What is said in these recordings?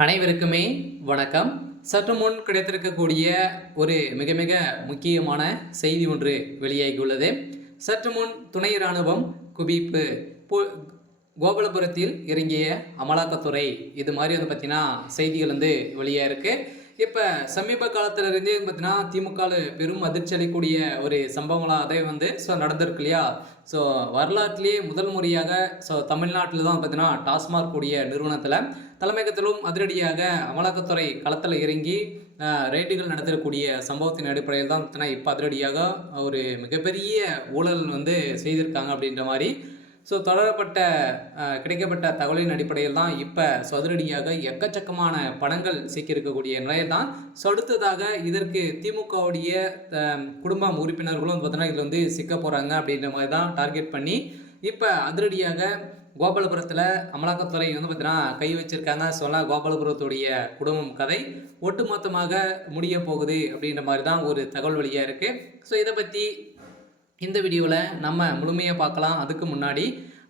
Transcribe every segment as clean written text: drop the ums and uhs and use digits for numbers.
அனைவருக்குமே வணக்கம். சற்று முன் கிடைத்திருக்கக்கூடிய ஒரு மிக மிக முக்கியமான செய்தி ஒன்று வெளியாகியுள்ளது. சற்று முன் துணை இராணுவம் குவிப்பு கோபாலபுரத்தில் இறங்கிய அமலாக்கத்துறை, இது மாதிரி வந்து பார்த்தீங்கன்னா செய்திகள் வந்து வெளியாக இருக்குது. இப்போ சமீப காலத்திலிருந்தே பார்த்தீங்கன்னா திமுகவில் பெரும் அதிர்ச்சி அளிக்கக்கூடிய ஒரு சம்பவங்களாக அதே வந்து நடந்திருக்கு இல்லையா. ஸோ வரலாற்றிலேயே முதல் முறையாக தமிழ்நாட்டில் தான் பார்த்தீங்கன்னா டாஸ்மாக் கூடிய நிறுவனத்தில் தலைமையகத்திலும் அதிரடியாக அமலாக்கத்துறை களத்தில் இறங்கி ரெய்டுகள் நடத்தக்கூடிய சம்பவத்தின் அடிப்படையில் தான் பார்த்தீங்கன்னா இப்போ அதிரடியாக ஒரு மிகப்பெரிய ஊழல் வந்து செய்திருக்காங்க அப்படின்ற மாதிரி தொடரப்பட்ட கிடைக்கப்பட்ட தகவலின் அடிப்படையில் தான் இப்போ அதிரடியாக எக்கச்சக்கமான பணங்கள் சிக்கியிருக்கக்கூடிய நிலையை தான். அடுத்ததாக இதற்கு திமுகவுடைய குடும்ப உறுப்பினர்களும் பார்த்தீங்கன்னா இதில் வந்து சிக்க போகிறாங்க அப்படின்ற மாதிரி தான் டார்கெட் பண்ணி இப்போ அதிரடியாக கோபாலபுரத்தில் அமலாக்கத்துறை வந்து பார்த்தீங்கன்னா கை வச்சிருக்காங்க. கோபாலபுரத்துடைய குடும்பம் கதை ஒட்டுமொத்தமாக முடிய போகுது அப்படின்ற மாதிரி தான் ஒரு தகவல் வழியாக இருக்குது. இதை பற்றி இந்த வீடியோவில் நம்ம முழுமையாக பார்க்கலாம். அதுக்கு முன்னாடி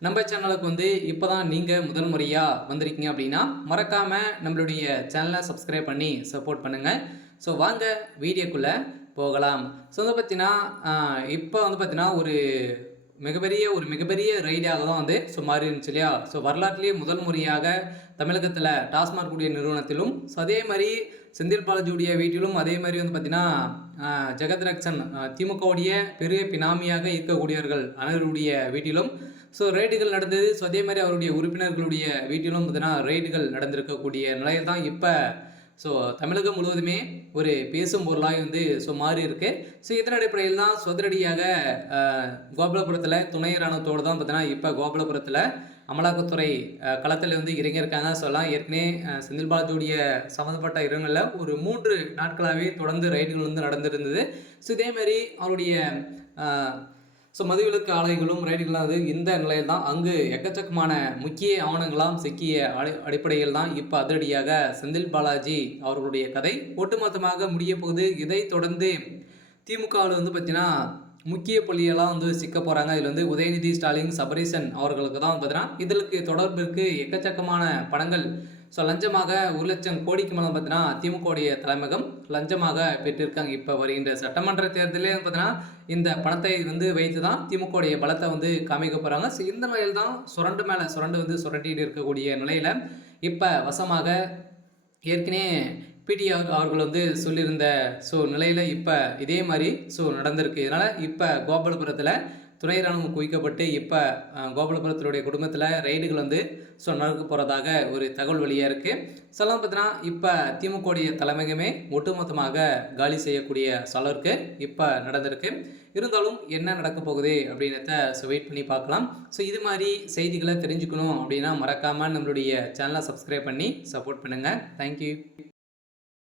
நம்ம சேனலுக்கு வந்து இப்போ தான் நீங்கள் முதல் முறையாக வந்திருக்கீங்க அப்படின்னா மறக்காமல் நம்மளுடைய சேனலை சப்ஸ்கிரைப் பண்ணி சப்போர்ட் பண்ணுங்கள். வாங்க வீடியோக்குள்ளே போகலாம். வந்து பார்த்தீங்கன்னா இப்போ வந்து பார்த்தீங்கன்னா ஒரு மிகப்பெரிய ரைடாக தான் வந்து மாறி இருந்துச்சு இல்லையா. வரலாற்றிலேயே முதல் முறையாக தமிழகத்தில் டாஸ்மாக் கூடிய நிறுவனத்திலும் அதே மாதிரி செந்தில் பாலாஜியுடைய வீட்டிலும் அதே மாதிரி வந்து பார்த்தீங்கன்னா ஜெகத்ரக்ஷன் திமுகவுடைய பெரிய பினாமியாக இருக்கக்கூடியவர்கள் அனைவருடைய வீட்டிலும் ரெய்டுகள் நடந்தது. அதே மாதிரி அவருடைய உறுப்பினர்களுடைய வீட்டிலும் பார்த்தீங்கன்னா ரெய்டுகள் நடந்திருக்கக்கூடிய நிலையில் தான் இப்போ தமிழகம் முழுவதுமே ஒரு பேசும் பொருளாக வந்து மாறி இருக்கு. இதன் அடிப்படையில் தான் அதிரடியாக கோபாலபுரத்தில் துணை இராணுவத்தோடு தான் பார்த்தீங்கன்னா இப்போ கோபாலபுரத்தில் அமலாக்கத்துறை களத்தில் வந்து இறங்கியிருக்காங்க சொல்லலாம். ஏற்கனவே செந்தில் பாலாஜியுடைய சம்மந்தப்பட்ட இடங்களில் ஒரு 3 நாட்களாகவே தொடர்ந்து ரைடுகள் வந்து நடந்திருந்தது. இதேமாரி அவருடைய மதுவிலக்கு ஆலைகளும் ரைடுகளாக இந்த நிலையில் தான் அங்கு எக்கச்சக்கமான முக்கிய ஆவணங்களாம் சிக்கிய அடிப்படையில் தான் இப்போ அதிரடியாக செந்தில் பாலாஜி அவர்களுடைய கதை ஒட்டுமொத்தமாக முடிய போகுது. இதை தொடர்ந்து திமுகவில் வந்து பார்த்தீங்கன்னா முக்கிய புள்ளியெல்லாம் வந்து சிக்க போகிறாங்க. இதில் வந்து உதயநிதி ஸ்டாலின், சபரீசன் அவர்களுக்கு தான் பார்த்தீங்கன்னா இதற்கு தொடர்பிற்கு எக்கச்சக்கமான பணங்கள் லஞ்சமாக 1 லட்சம் கோடிக்கு மேலே பார்த்தீங்கன்னா திமுகவுடைய தலைமையகம் லஞ்சமாக பெற்றிருக்காங்க. இப்போ வருகின்ற சட்டமன்ற தேர்தலே பார்த்தீங்கன்னா இந்த பணத்தை வந்து வைத்து தான் திமுகவுடைய பலத்தை வந்து காமிக்க போகிறாங்க. இந்த நிலையில் தான் சுரண்டு மேலே சுரண்டு வந்து சுரண்டிட்டு இருக்கக்கூடிய நிலையில் இப்போ வசமாக ஏற்கனவே பிடிஆர் அவர்கள் வந்து சொல்லியிருந்த நிலையில் இப்போ இதே மாதிரி நடந்திருக்கு. இதனால் இப்போ கோபாலபுரத்தில் துணை இராணுவம் குவிக்கப்பட்டு இப்போ கோபாலபுரத்தினுடைய குடும்பத்தில் ரைடுகள் வந்து நடக்க போகிறதாக ஒரு தகவல் வெளியாக இருக்குது. பார்த்தீங்கன்னா இப்போ திமுகவுடைய தலைமையகமே ஒட்டுமொத்தமாக காலி செய்யக்கூடிய அளவிற்கு இப்போ நடந்திருக்கு. இருந்தாலும் என்ன நடக்க போகுது அப்படின்றத வெயிட் பண்ணி பார்க்கலாம். இது மாதிரி செய்திகளை தெரிஞ்சுக்கணும் அப்படின்னா மறக்காமல் நம்மளுடைய சேனலை சப்ஸ்கிரைப் பண்ணி சப்போர்ட் பண்ணுங்கள். தேங்க்யூ.